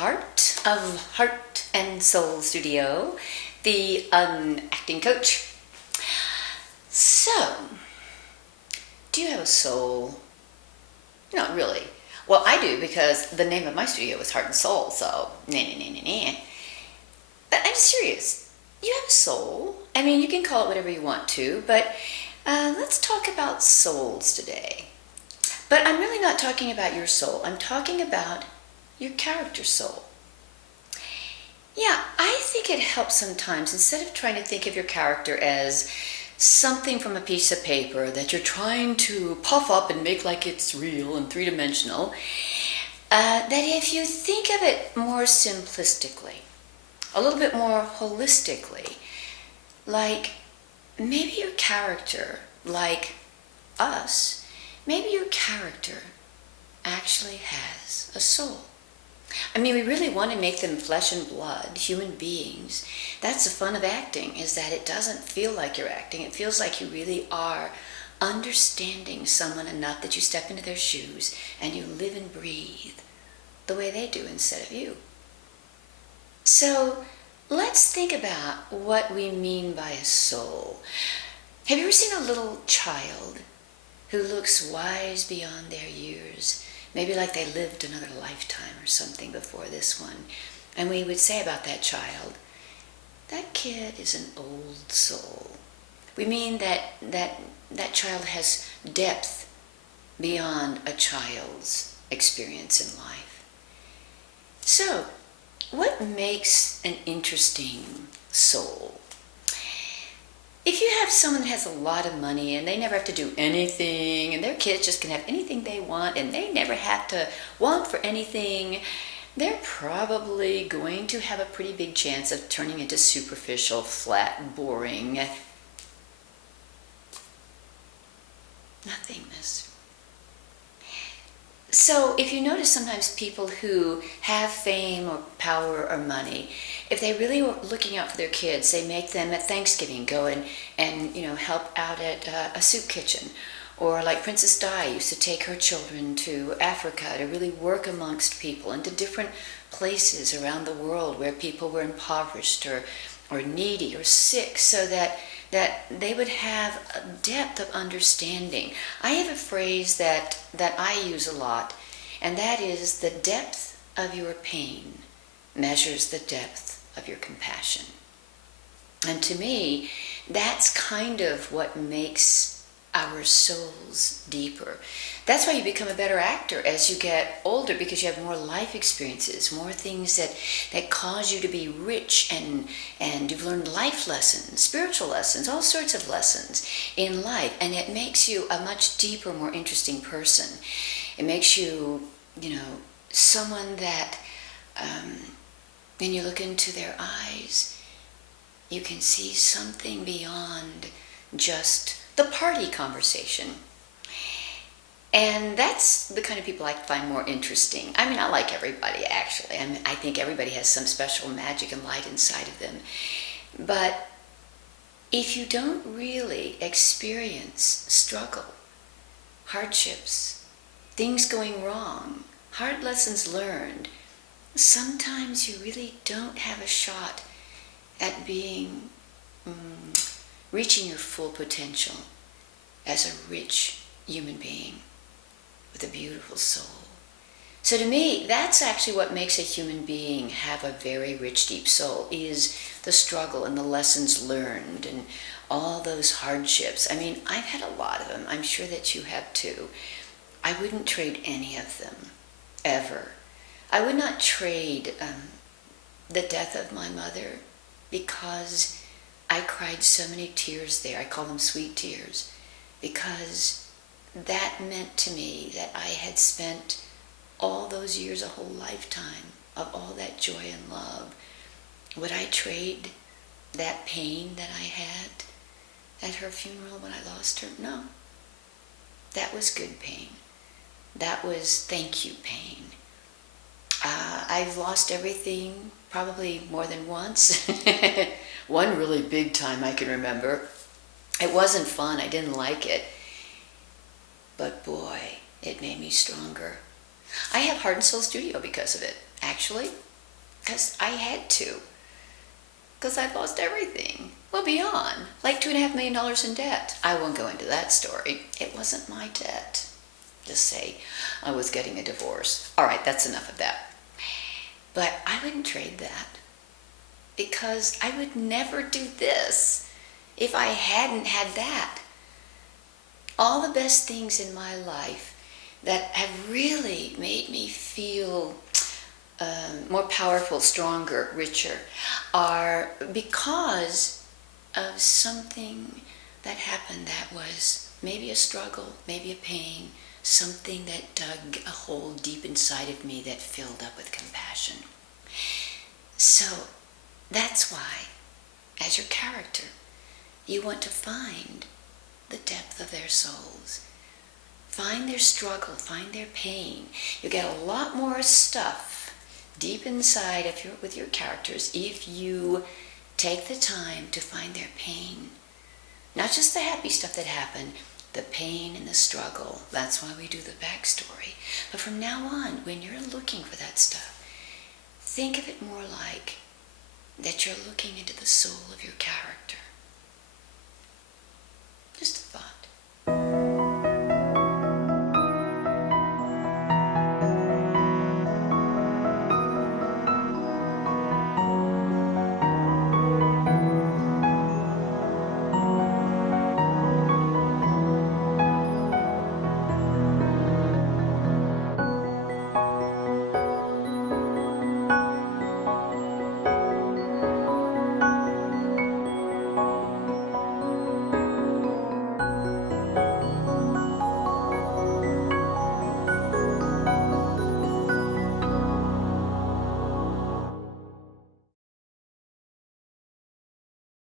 Hartt of Heart and Soul Studio, the acting coach. So, do you have a soul? Not really. Well, I do, because the name of my studio is Heart and Soul, so nah. But I'm serious. You have a soul. I mean, you can call it whatever you want to, but let's talk about souls today. But I'm really not talking about your soul. I'm talking about your character soul. Yeah, I think it helps sometimes, instead of trying to think of your character as something from a piece of paper that you're trying to puff up and make like it's real and three-dimensional, that if you think of it more simplistically, a little bit more holistically, like maybe your character, like us, maybe your character actually has a soul. I mean, we really want to make them flesh and blood, human beings. That's the fun of acting, is that it doesn't feel like you're acting. It feels like you really are understanding someone enough that you step into their shoes and you live and breathe the way they do instead of you. So let's think about what we mean by a soul. Have you ever seen a little child who looks wise beyond their years? Maybe like they lived another lifetime or something before this one. And we would say about that child, that kid is an old soul. We mean that child has depth beyond a child's experience in life. So, what makes an interesting soul? If you have someone that has a lot of money and they never have to do anything, and their kids just can have anything they want and they never have to want for anything, they're probably going to have a pretty big chance of turning into superficial, flat, boring nothingness. So if you notice sometimes people who have fame or power or money, if they really are looking out for their kids, they make them at Thanksgiving go and help out at a soup kitchen. Or like Princess Di used to take her children to Africa to really work amongst people and to different places around the world where people were impoverished or needy or sick, so that they would have a depth of understanding. I have a phrase that I use a lot, and that is, the depth of your pain measures the depth of your compassion. And to me, that's kind of what makes our souls deeper. That's why you become a better actor as you get older, because you have more life experiences, more things that cause you to be rich, and you've learned life lessons, spiritual lessons, all sorts of lessons in life, and it makes you a much deeper, more interesting person. It makes you, someone that when you look into their eyes, you can see something beyond just the party conversation. And that's the kind of people I find more interesting. I mean, I like everybody, actually. I think everybody has some special magic and light inside of them. But if you don't really experience struggle, hardships, things going wrong, hard lessons learned, sometimes you really don't have a shot at being reaching your full potential as a rich human being with a beautiful soul. So to me, that's actually what makes a human being have a very rich, deep soul, is the struggle and the lessons learned and all those hardships. I mean, I've had a lot of them. I'm sure that you have too. I wouldn't trade any of them, ever. I would not trade the death of my mother, because I cried so many tears there. I call them sweet tears, because that meant to me that I had spent all those years, a whole lifetime of all that joy and love. Would I trade that pain that I had at her funeral when I lost her? No. That was good pain. That was thank you pain. I've lost everything probably more than once. One really big time I can remember. It wasn't fun. I didn't like it. But boy, it made me stronger. I have Heart and Soul Studio because of it. Actually, because I had to. Because I'd lost everything. Well, beyond. Like $2.5 million in debt. I won't go into that story. It wasn't my debt. Just say I was getting a divorce. All right, that's enough of that. But I wouldn't trade that. Because I would never do this if I hadn't had that. All the best things in my life that have really made me feel more powerful, stronger, richer, are because of something that happened that was maybe a struggle, maybe a pain, something that dug a hole deep inside of me that filled up with compassion. So that's why, as your character, you want to find the depth of their souls. Find their struggle, find their pain. You get a lot more stuff deep inside of with your characters if you take the time to find their pain. Not just the happy stuff that happened, the pain and the struggle. That's why we do the backstory. But from now on, when you're looking for that stuff, think of it more like that you're looking into the soul